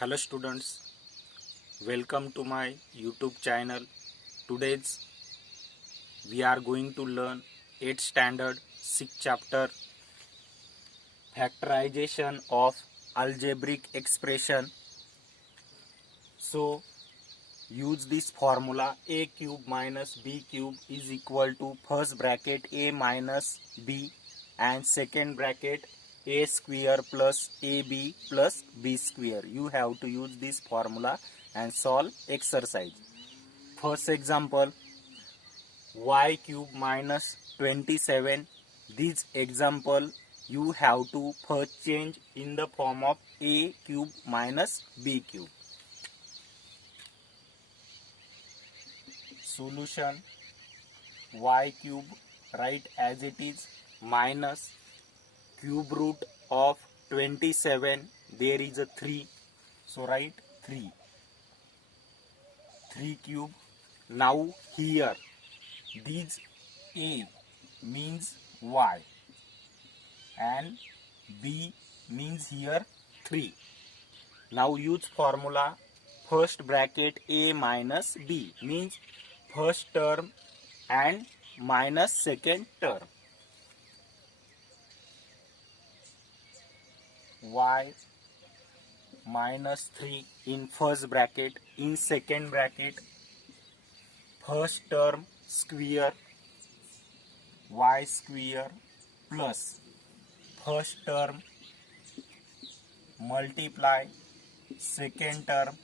Hello students, welcome to my YouTube channel. Today's we are going to learn 8th standard 6th chapter factorization of algebraic expression. So use this formula: a cube minus b cube is equal to first bracket a minus b and second bracket a square plus ab plus b square. You have to use this formula and solve exercise. First example, y cube minus 27. This example you have to first change in the form of a cube minus b cube. Solution: y cube write as it is minus cube root of 27, there is a 3, so write 3 cube. Now here this a means y and b means here 3. Now use formula: first bracket a minus b means first term and minus second term. Y minus 3 in first bracket, in second bracket first term square y square plus first term multiply second term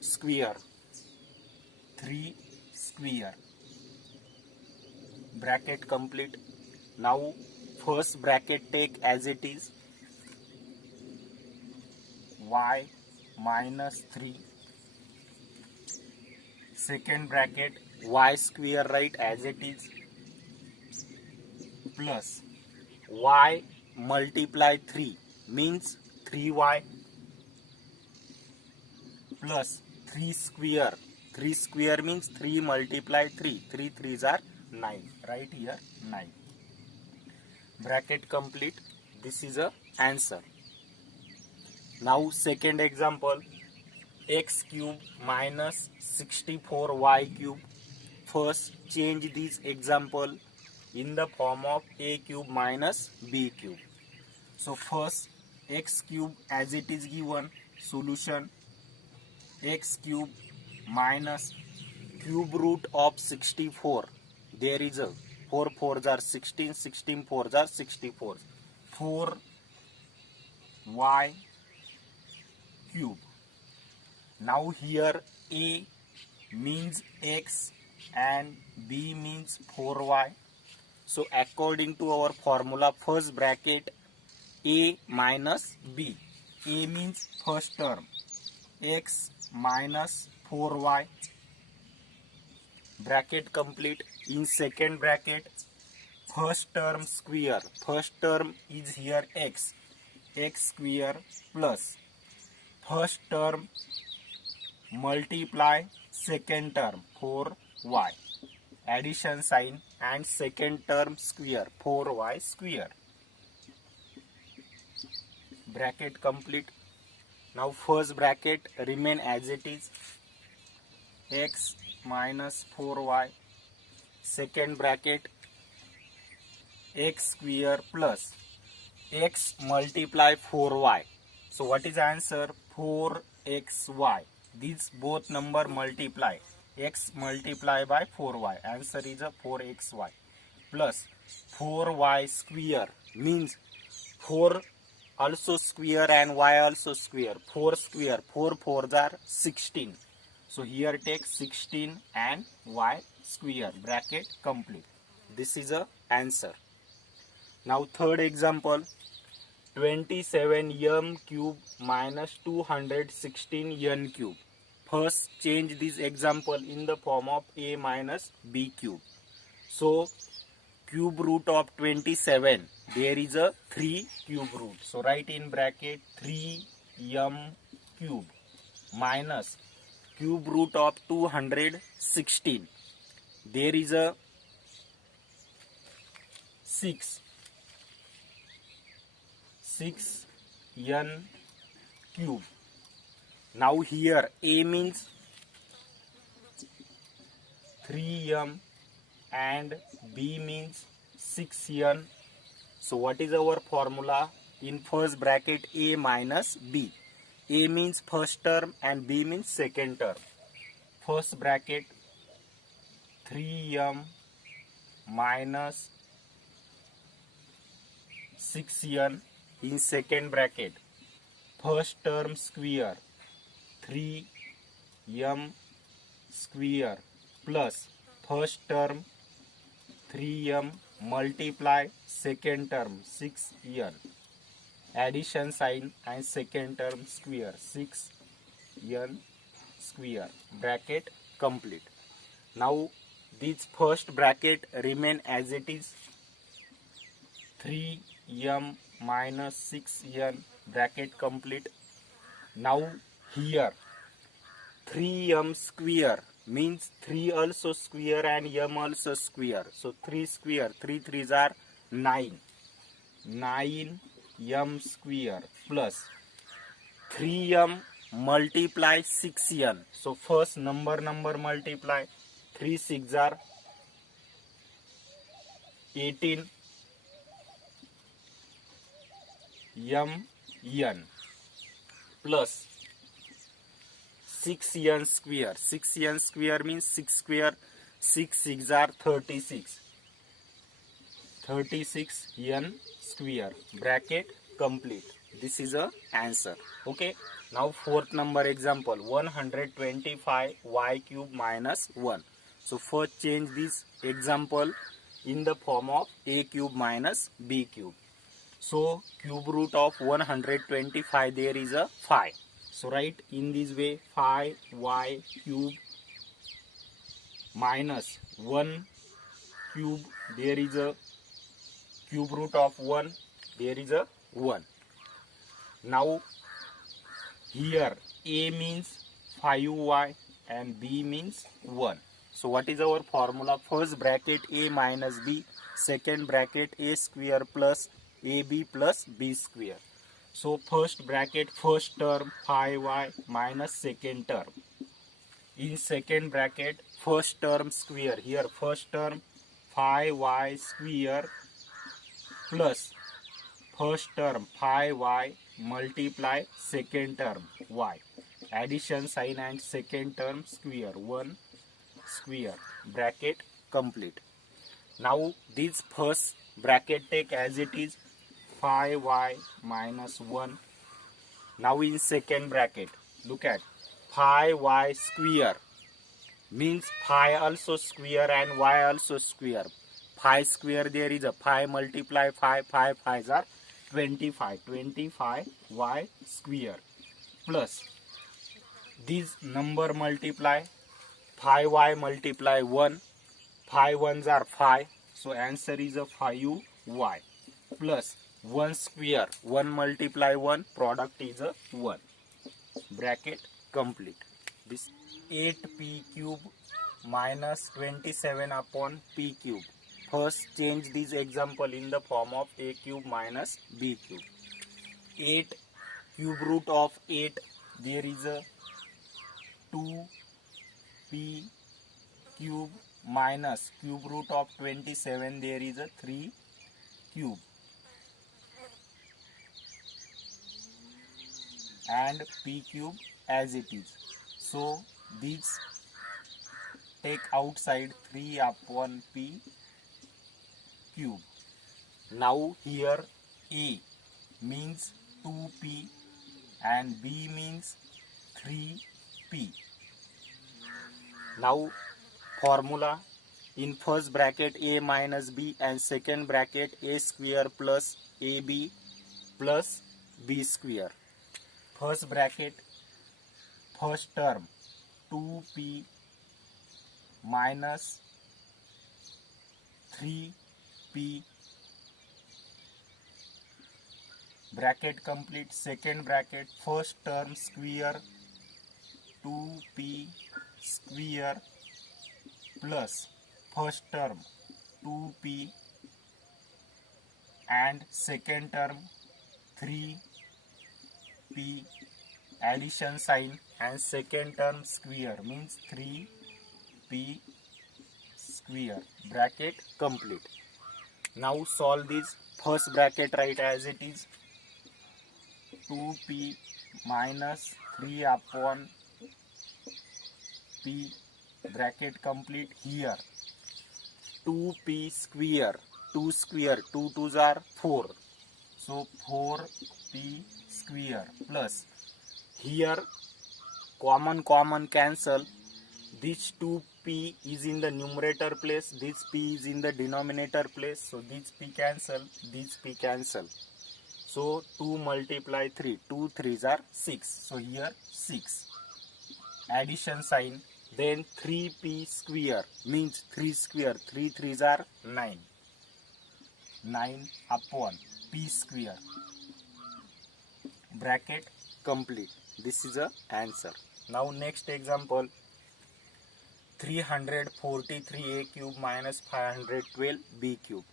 square 3 square. Bracket complete. Now first bracket take as it is y minus 3, second bracket y square write as it is plus y multiply 3 means 3y plus 3 square. 3 square means 3 multiply 3. 3 3s are 9. Right here 9. Bracket complete. This is a answer. Now second example, x cube minus 64y cube. First change this example in the form of a cube minus b cube. So first x cube as it is given. Solution: x cube minus cube root of 64. There is a 4 4s are 16, 16 4s are 64. 4y cube. Now here a means x and b means 4y. So according to our formula, first bracket a minus b. A means first term, x minus 4y. Bracket complete. In second bracket first term square. First term is here x square plus first term multiply second term 4y. Addition sign and second term square 4y square. Bracket complete. Now first bracket remain as it is x minus 4y, second bracket x square plus x multiply 4y. So what is the answer? 4xy. These both number multiply. X multiply by 4y. Answer is a 4xy plus 4y square means 4 also square and y also square. 4 square. 4 4s are 16. So here take 16 and y square. Bracket complete. This is a answer. Now third example, 27m cube minus 216n cube. First change this example in the form of a minus b cube. So cube root of 27, there is a 3 cube root. So write in bracket 3m cube minus cube root of 216. There is a 6 6n cube. Now here A means 3m and B means 6n. So what is our formula? In first bracket A minus B. A means first term and B means second term. First bracket 3m minus 6n. In second bracket first term square 3m square plus first term 3m multiply second term 6n, addition sign and second term square 6n square, bracket complete. Now this first bracket remain as it is, 3m minus 6n, bracket complete. Now here 3m square means 3 also square and m also square. So 3 square, 3 3s are 9. 9m square plus 3m multiply 6n. So first number multiply. 3 6 are 18 mn plus 6n square. 6n square means 6 square. 6 6 are 36. 36n square, bracket complete. This is a answer. Okay. Now fourth number example, 125 y cube minus 1. So first change this example in the form of a cube minus b cube. So cube root of 125, there is a 5. So write in this way, 5y cube minus 1 cube, there is a cube root of 1, there is a 1. Now here a means 5y and b means 1. So what is our formula? First bracket a minus b, second bracket a square plus ab plus b square. So first bracket first term 5y minus second term. In second bracket first term square, here first term 5y square plus first term 5y multiply second term y, addition sign and second term square 1 square, bracket complete. Now this first bracket take as it is, 5y minus 1. Now in second bracket look at 5y square means 5 also square and y also square. 5 square, there is a 5 multiply 5, 5 5s are 25, 25y square plus this number multiply 5y multiply 1, 5 1s are 5, so answer is a 5y plus 1 square, 1 multiply 1, product is a 1, bracket complete. This 8p cube minus 27 upon p cube. First change this example in the form of a cube minus b cube. 8 cube root of 8, there is a 2p cube minus cube root of 27, there is a 3 cube, and p cube as it is. So this take outside 3 upon p cube. Now here a means 2p and b means 3p. Now formula, in first bracket a minus b and second bracket a square plus ab plus b square. First bracket first term 2p minus 3p, bracket complete. Second bracket first term square 2p square plus first term 2p and second term 3p addition sign and second term square means 3p square, bracket complete. Now solve this. First bracket write as it is, 2p minus 3 upon p, bracket complete. Here 2p square, 2 square, 2 2s are 4, so 4p square plus, here common cancel, this 2p is in the numerator place, this p is in the denominator place, so this p cancel, so 2 multiply 3, 2 3s are 6, so here 6, addition sign, then 3p square means 3 square, 3 3s are 9, 9 upon p square, bracket complete. This is the answer. Now next example, 343a cube minus 512b cube.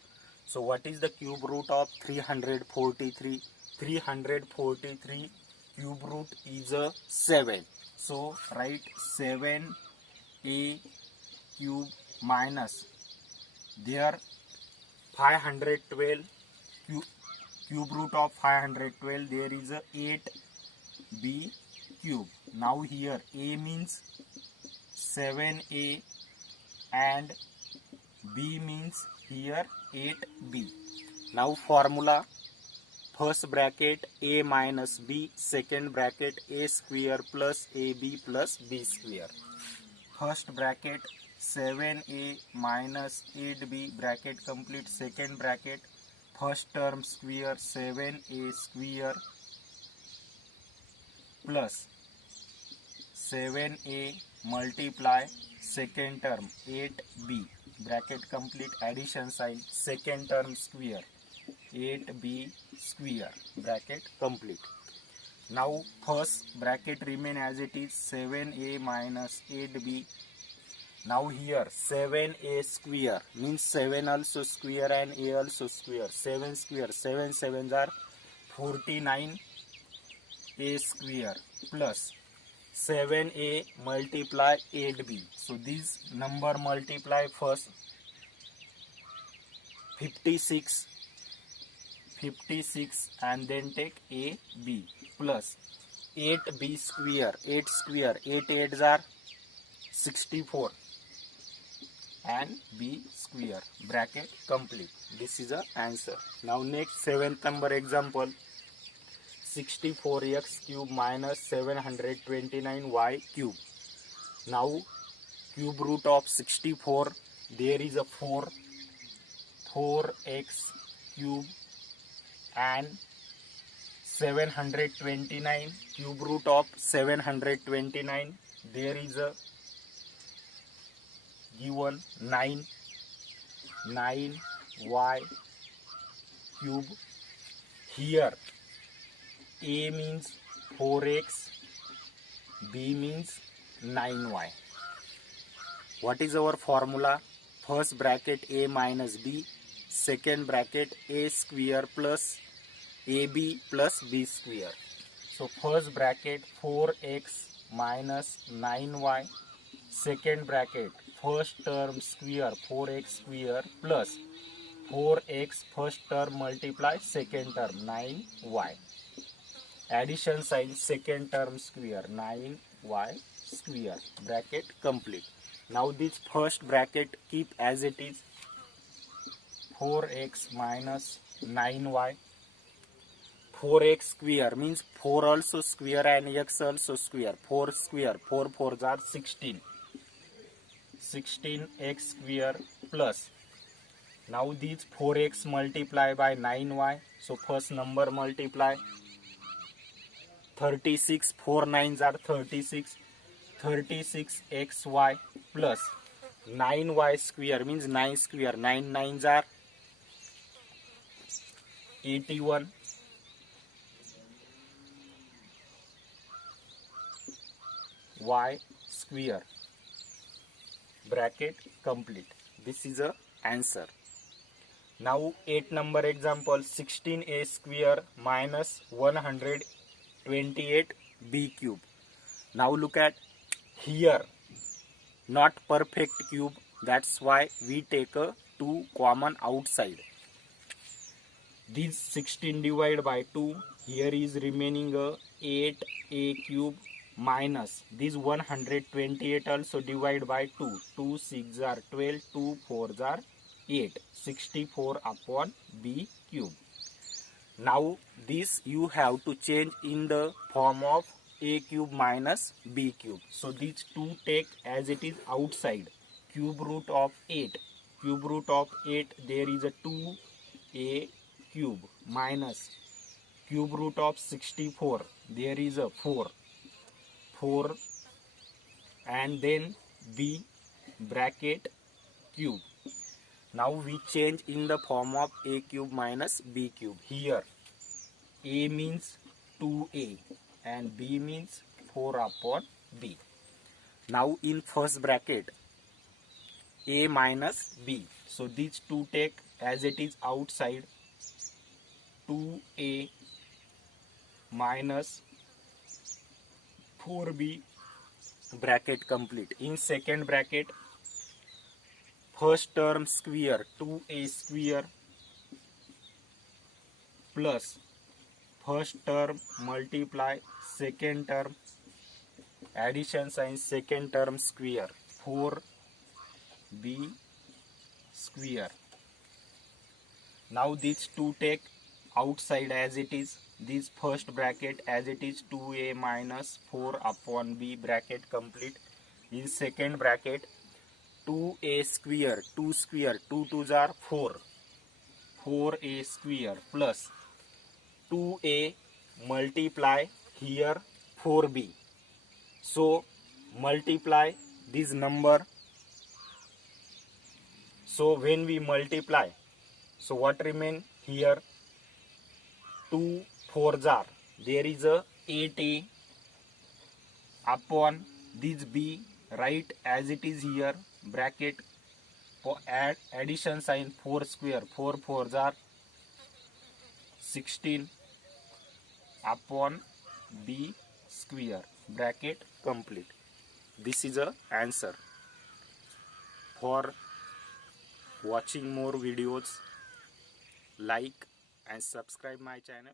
So what is the cube root of 343? 343 cube root is a 7. So write 7a cube minus, there 512 cube root of 512, there is a 8b cube. Now here a means 7a and b means here 8b. Now formula, first bracket a minus b, second bracket a square plus ab plus b square. First bracket 7a minus 8b, bracket complete. Second bracket first term square 7a square plus 7a multiply second term 8b, bracket complete, addition sign, second term square 8b square, bracket complete. Now first bracket remain as it is, 7a minus 8b. Now here 7a square means 7 also square and a also square, 7 square, 7 7s are 49 a square plus 7a multiply 8b. So this number multiply first, 56 and then take a b plus 8b square, 8 square, 8 8s are 64 and b square, bracket complete. This is the answer. Now next 7th number example, 64x cube minus 729y cube. Now cube root of 64, there is a 4x cube and 729, cube root of 729, there is a given 9y cube. Here a means 4x, b means 9y. What is our formula? First bracket a minus b, second bracket a square plus ab plus b square. So first bracket 4x minus 9y, second bracket first term square 4x square plus 4x first term multiply second term 9y, addition sign, second term square 9y square, bracket complete. Now this first bracket keep as it is, 4x minus 9y, 4x square means 4 also square and x also square, 4 square, 4 4s are 16, 16x square plus, now these 4x multiply by 9y, so first number multiply, 36, 4 9s are 36, 36xy plus 9y square means 9 square, 9 9s are 81, y square, bracket complete. This is a answer. Now 8 number example, 16a square minus 128b cube. Now look at here, not perfect cube, that's why we take a 2 common outside. This 16 divided by 2, here is remaining a 8a cube minus this 128 also divide by 2. 2 6 are 12, 2 4 are 8, 64 upon b cube. Now this you have to change in the form of a cube minus b cube. So these two take as it is outside. Cube root of 8. Cube root of 8, there is a 2a cube minus cube root of 64. There is a 4. 4 and then b bracket cube. Now we change in the form of a cube minus b cube. Here a means 2a and b means 4 upon b. Now in first bracket a minus b. So these two take as it is outside. 2a minus 4b bracket complete. In second bracket, first term square 2a square plus first term multiply second term, addition sign, second term square 4b square. Now these two take outside as it is. This first bracket as it is 2a minus 4 upon b bracket complete. In second bracket 2a square 2 square 2 2s are 4, 4a square plus 2a multiply here 4b. So multiply this number. So when we multiply, so what remain here? 2 4s are, there is a 8a upon this b, right as it is here bracket, for add addition sign 4 square 4 4s are 16 upon b square bracket complete. This is a answer. For watching more videos, like and subscribe my channel.